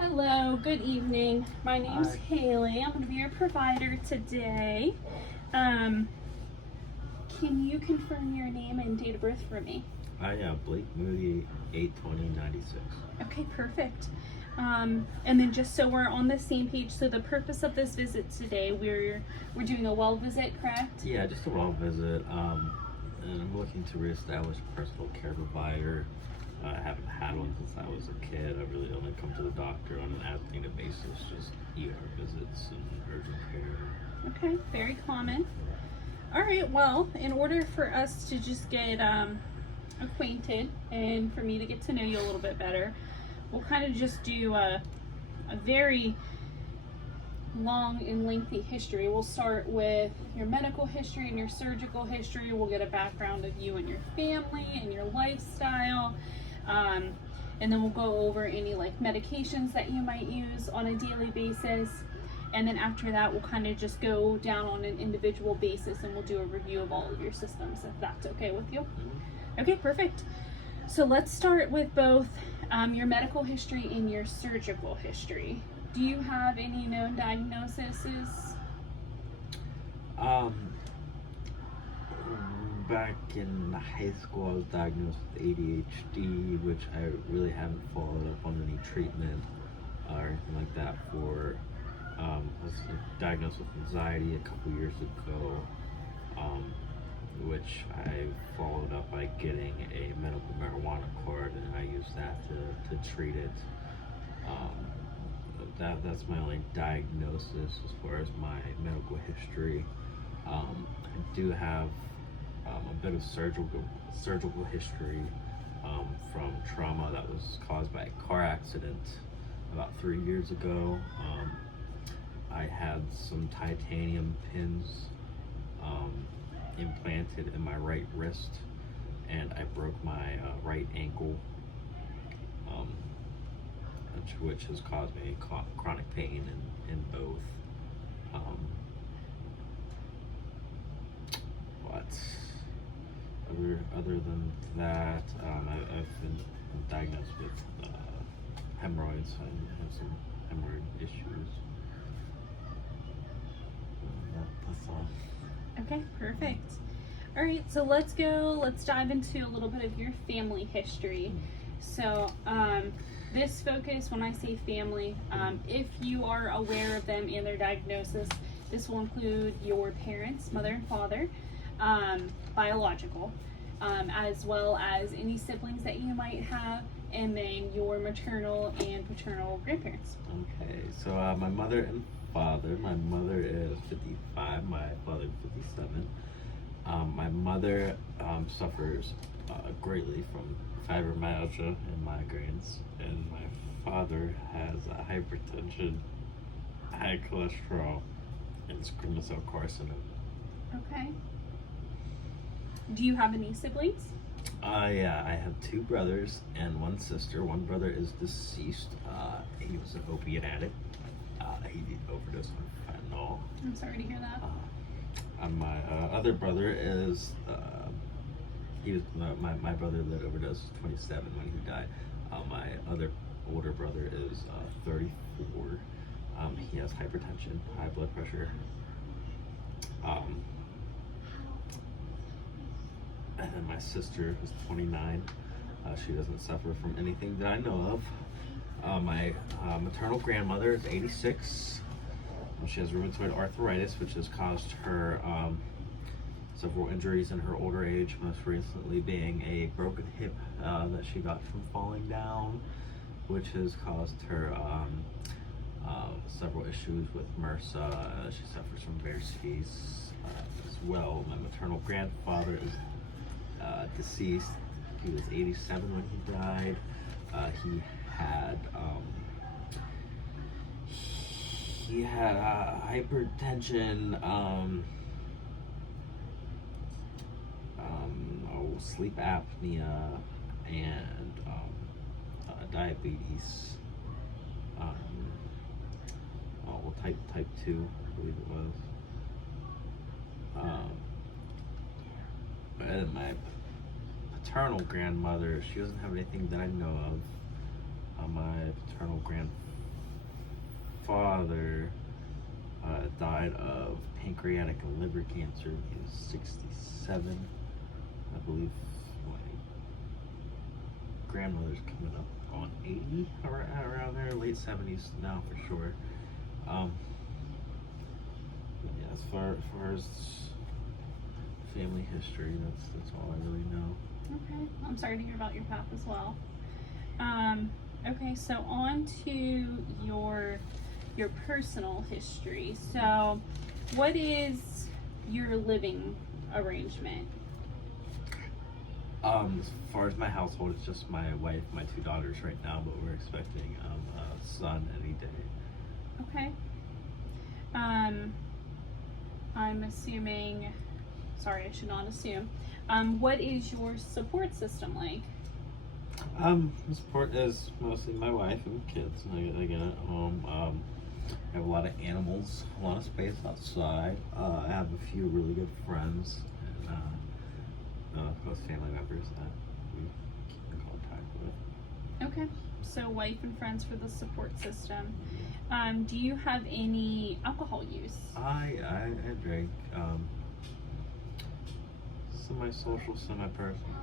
Hello, good evening. My name's Hi. Haley. I'm going to be your provider today. Um, can you confirm your name and date of birth for me? I am Blake Moody, 8/20/96. Okay, perfect. And then just so we're on the same page, so the purpose of this visit today, we're doing a well visit, correct? Yeah, just a well visit. And I'm looking to reestablish a personal care provider. I haven't had one since I was a kid. I really only come to the doctor on an as-needed basis, just ER visits and urgent care. Okay, very common. All right, well, in order for us to just get acquainted and for me to get to know you a little bit better, we'll kind of just do a very long and lengthy history. We'll start with your medical history and your surgical history. We'll get a background of you and your family and your lifestyle. And then we'll go over any like medications that you might use on a daily basis. And then after that, we'll kind of just go down on an individual basis and we'll do a review of all of your systems, if that's okay with you. Okay, perfect. So let's start with both your medical history and your surgical history. Do you have any known diagnoses? Um, Back in high school, I was diagnosed with ADHD, which I really haven't followed up on any treatment or anything like that for. I was diagnosed with anxiety a couple years ago, which I followed up by getting a medical marijuana card, and I used that to treat it. That's my only diagnosis as far as my medical history. I do have a bit of surgical history from trauma that was caused by a car accident about 3 years ago. I had some titanium pins implanted in my right wrist, and I broke my right ankle, um, which has caused me chronic pain in both. Um, but other than that, I've been diagnosed with hemorrhoids. I have some hemorrhoid issues. That's all. Okay, perfect. All right, so let's dive into a little bit of your family history. So, this focus, when I say family, if you are aware of them and their diagnosis, this will include your parents, mother and father, biological, as well as any siblings that you might have, and then your maternal and paternal grandparents. Okay, so my mother and father. My mother is 55. My father is 57. My mother suffers greatly from fibromyalgia and migraines, and my father has hypertension, high cholesterol, and squamous cell carcinoma. Okay. Do you have any siblings? Yeah, I have two brothers and one sister. One brother is deceased. He was an opiate addict. He overdosed on fentanyl. I'm sorry to hear that. And my other brother is he was my brother that overdosed was 27 when he died. My other older brother is 34. He has hypertension, high blood pressure. And then my sister is 29. She doesn't suffer from anything that I know of. My maternal grandmother is 86. She has rheumatoid arthritis, which has caused her several injuries in her older age, most recently being a broken hip that she got from falling down, which has caused her several issues with MRSA. She suffers from varices as well. My maternal grandfather is deceased. He was 87 when he died. He had hypertension, sleep apnea, and diabetes. Type 2, I believe it was. And my paternal grandmother, she doesn't have anything that I know of. My paternal father died of pancreatic and liver cancer. He was 67. I believe my grandmother's coming up on 80, around there, late 70s now for sure. But yeah, as far as family history, that's all I really know. Okay. I'm sorry to hear about your path as well. Okay, so on to your personal history. So, what is your living arrangement? As far as my household, it's just my wife, my 2 daughters right now, but we're expecting a son any day. Okay. I'm assuming. Sorry, I should not assume. What is your support system like? The support is mostly my wife and kids. I get at home. I have a lot of animals, a lot of space outside. I have a few really good friends, and close family members that we keep in contact with. Okay, so wife and friends for the support system. Do you have any alcohol use? I drink semi-social, semi-personal.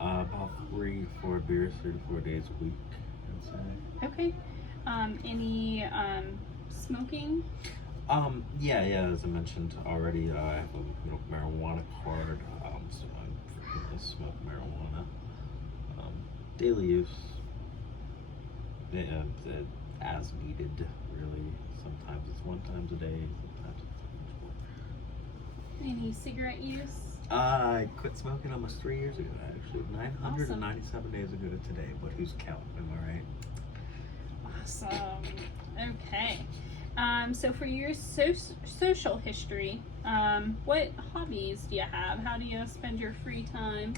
About 3 to 4 beers, 3 to 4 days a week, I'd say. Okay. Any smoking? Yeah, as I mentioned already, I have a marijuana card, so I frequently smoke marijuana. Daily use, as needed, really. Sometimes it's 1 time a day, sometimes it's much more. Any cigarette use? I quit smoking almost 3 years ago, actually. 997 days ago to today, but who's counting, am I right? Awesome. Okay. So for your social history, what hobbies do you have? How do you spend your free time?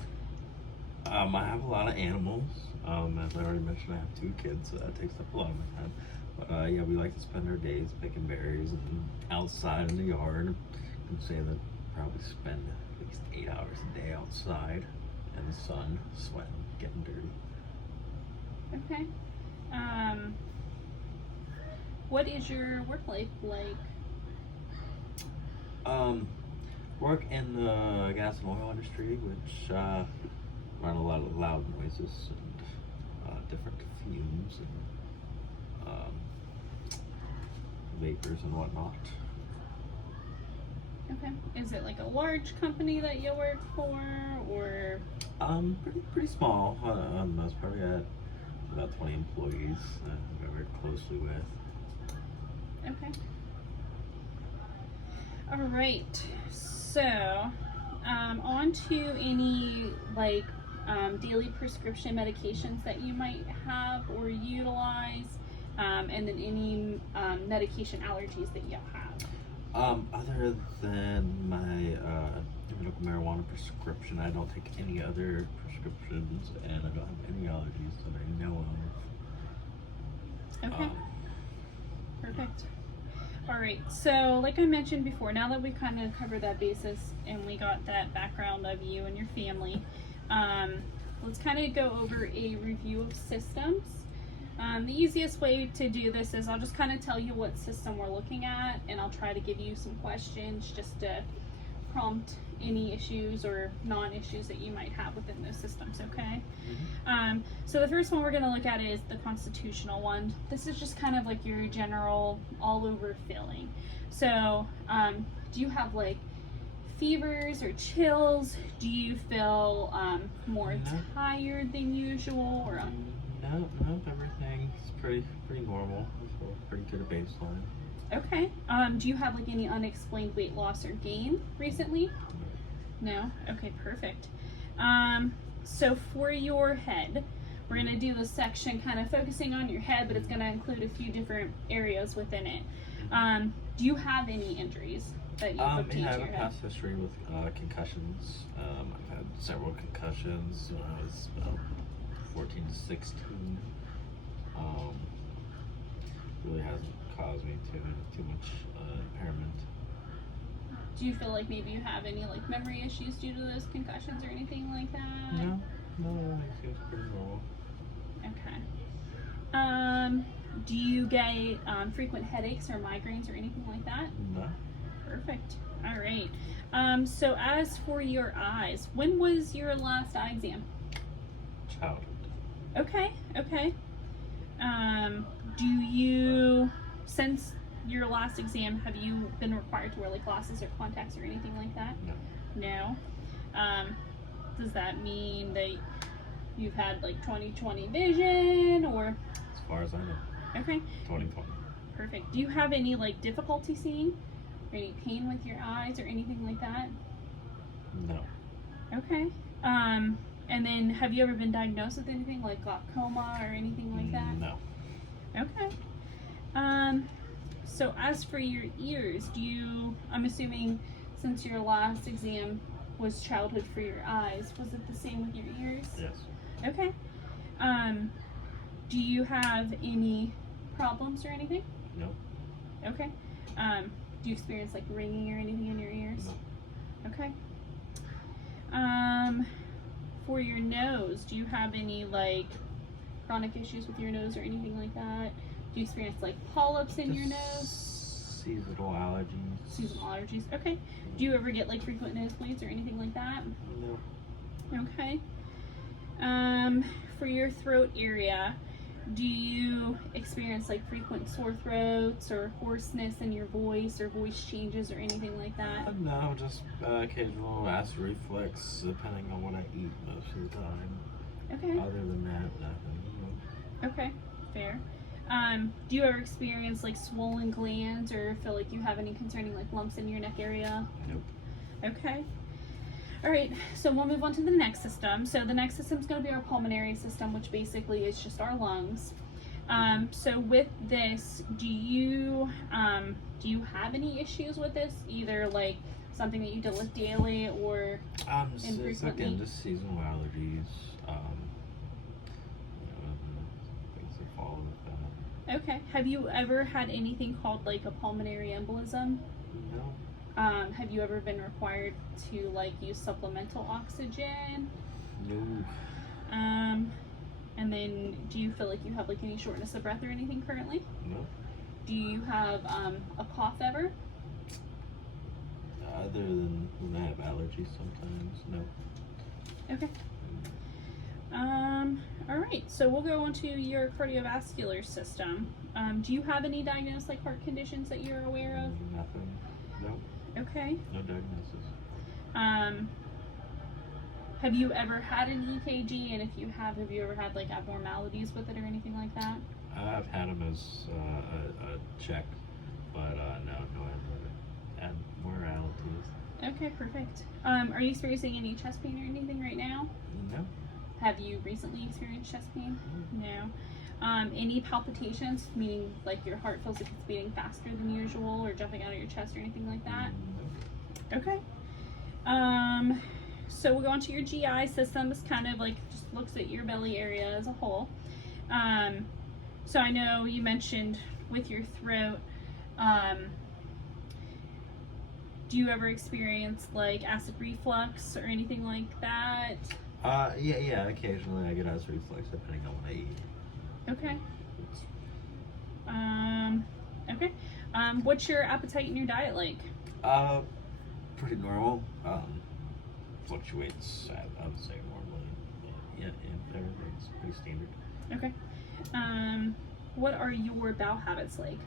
I have a lot of animals. As I already mentioned, I have 2 kids, so that takes up a lot of my time. But yeah, we like to spend our days picking berries and outside in the yard. I can say that probably spend at least 8 hours a day outside in the sun, sweating, getting dirty. Okay. What is your work life like? Work in the gas and oil industry, which run a lot of loud noises and different fumes and vapors and whatnot. Okay. Is it like a large company that you work for, or? Pretty small. I was probably at about 20 employees that I work closely with. Okay. All right. So, on to any daily prescription medications that you might have or utilize, and then any medication allergies that you have. Other than my medical marijuana prescription, I don't take any other prescriptions, and I don't have any allergies that I know of. Okay. Perfect. All right. So, like I mentioned before, now that we kind of covered that basis and we got that background of you and your family, let's kind of go over a review of systems. The easiest way to do this is I'll just kind of tell you what system we're looking at, and I'll try to give you some questions just to prompt any issues or non-issues that you might have within those systems, okay? Mm-hmm. So the first one we're going to look at is the constitutional one. This is just kind of like your general all-over feeling. So do you have like fevers or chills? Do you feel more tired than usual? Or No, everything's pretty normal. I feel pretty good at baseline. Okay. Do you have like any unexplained weight loss or gain recently? No? Okay, perfect. So for your head, we're going to do this section kind of focusing on your head, but it's going to include a few different areas within it. Do you have any injuries that you've obtained Yeah, I to have your a head? past history with concussions. I've had several concussions when I was about 14 to 16. Really hasn't caused me too much impairment. Do you feel like maybe you have any like memory issues due to those concussions or anything like that? No, it seems pretty normal. Okay. Do you get frequent headaches or migraines or anything like that? No. Perfect. All right. So as for your eyes, when was your last eye exam? Childhood. Okay. Okay. Do you, since your last exam, have you been required to wear like glasses or contacts or anything like that? No. No. Does that mean that you've had like 20/20 vision or? As far as I know. Okay. 2020. Perfect. Do you have any like difficulty seeing? Or any pain with your eyes or anything like that? No. Okay. And then have you ever been diagnosed with anything like glaucoma or anything like that? No. Okay. So as for your ears, I'm assuming since your last exam was childhood for your eyes, was it the same with your ears? Yes. Okay. Do you have any problems or anything? No. Okay. Do you experience like ringing or anything in your ears? No. Okay. For your nose, do you have any like chronic issues with your nose or anything like that? Do you experience like polyps in your nose? Seasonal allergies. Seasonal allergies. Okay. Do you ever get like frequent nosebleeds or anything like that? No. Okay. For your throat area, do you experience like frequent sore throats or hoarseness in your voice or voice changes or anything like that? No, just occasional acid reflux, depending on what I eat most of the time. Okay. Other than that, nothing. Okay. Fair. Do you ever experience like swollen glands or feel like you have any concerning like lumps in your neck area? Nope. Okay. All right, so we'll move on to the next system. So the next system is going to be our pulmonary system, which basically is just our lungs. So with this, do you have any issues with this? Either like something that you deal with daily or It's infrequently? again just seasonal allergies. Things that follow with that. Okay. Have you ever had anything called like a pulmonary embolism? No. Have you ever been required to like use supplemental oxygen? No. And then do you feel like you have like any shortness of breath or anything currently? No. Do you have a cough ever? Other than when I have allergies sometimes, no. Okay. All right, so we'll go on to your cardiovascular system. Do you have any diagnosed like heart conditions that you're aware of? Nothing. Nope. Okay. No diagnosis. Have you ever had an EKG? And if you have you ever had like abnormalities with it or anything like that? I've had them as a check, but no abnormalities. Okay, perfect. Are you experiencing any chest pain or anything right now? No. Have you recently experienced chest pain? No. Any palpitations, meaning like your heart feels like it's beating faster than usual or jumping out of your chest or anything like that? No. Okay. So we'll go on to your GI system. This kind of like just looks at your belly area as a whole. So I know you mentioned with your throat, do you ever experience like acid reflux or anything like that? Yeah. Occasionally I get acid reflux depending on what I eat. Okay. Okay. What's your appetite and your diet like? Pretty normal. Fluctuates. I would say normally. Yeah, everything's pretty standard. Okay. What are your bowel habits like?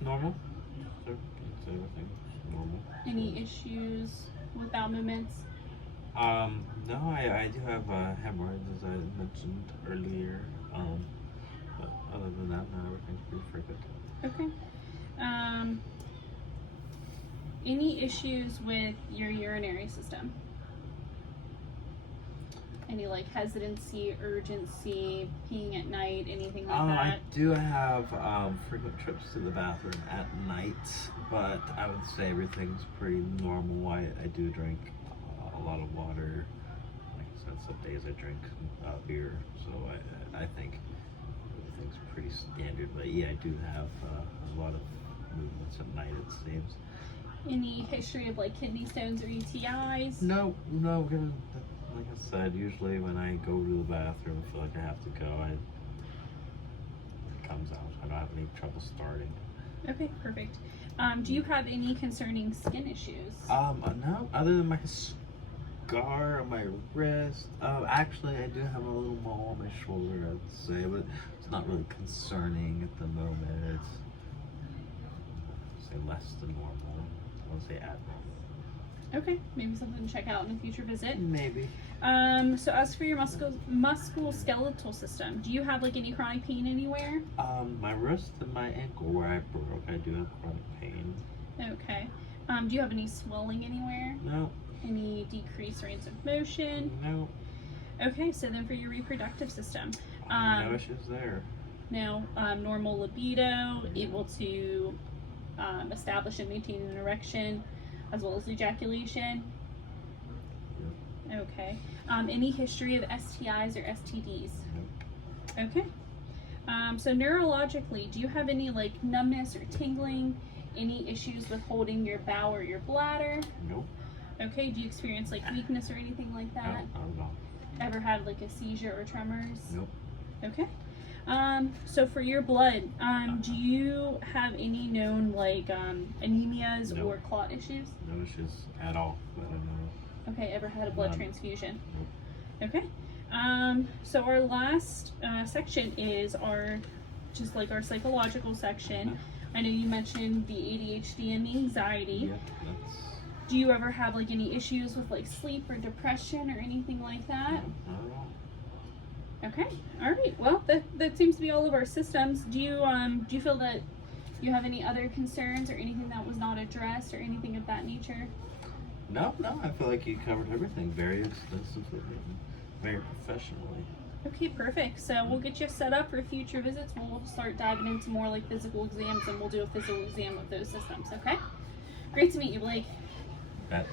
Normal. So it's everything normal. Any issues with bowel movements? No, I do have hemorrhoids as I mentioned earlier. But other than that, no, everything's pretty frequent. Okay. Any issues with your urinary system? Any like hesitancy, urgency, peeing at night, anything like that? I do have frequent trips to the bathroom at night, but I would say everything's pretty normal. I do drink a lot of water. Like I said, some days I drink beer, so I think everything's pretty standard. But yeah, I do have a lot of movements at night, it seems. Any history of like kidney stones or UTIs? No. Like I said, usually when I go to the bathroom, I feel like I have to go. comes out. I don't have any trouble starting. Okay, perfect. Do you have any concerning skin issues? No, other than my scar on my wrist. Actually, I do have a little mole on my shoulder, I'd say, but it's not really concerning at the moment. It's say less than normal. I won't say abnormal. Okay, maybe something to check out in a future visit. Maybe. So as for your musculoskeletal system, do you have like any chronic pain anywhere? My wrist and my ankle where I broke, I do have chronic pain. Okay. Do you have any swelling anywhere? No. Any decreased range of motion? No. Okay, so then for your reproductive system, No issues there. now normal libido, able to establish and maintain an erection, as well as ejaculation. Okay. Any history of STIs or STDs? Nope. Okay. So neurologically, do you have any like numbness or tingling? Any issues with holding your bowel or your bladder? Nope. Okay. Do you experience like weakness or anything like No, that? not at all. Ever had like a seizure or tremors? Nope. Okay. So for your blood, do you have any known like anemias No. or clot issues? No issues at all. I don't know. Okay. Ever had a blood None. transfusion? Nope. Okay. So our last section is our psychological section. I know you mentioned the ADHD and the anxiety. Yep, that's Do you ever have like any issues with like sleep or depression or anything like that? not at all. Okay. All right. Well, that seems to be all of our systems. Do you feel that you have any other concerns or anything that was not addressed or anything of that nature? No, I feel like you covered everything very extensively, very professionally. Okay, perfect. So we'll get you set up for future visits. We'll start diving into more like physical exams, and we'll do a physical exam of those systems. Okay. Great to meet you, Blake. That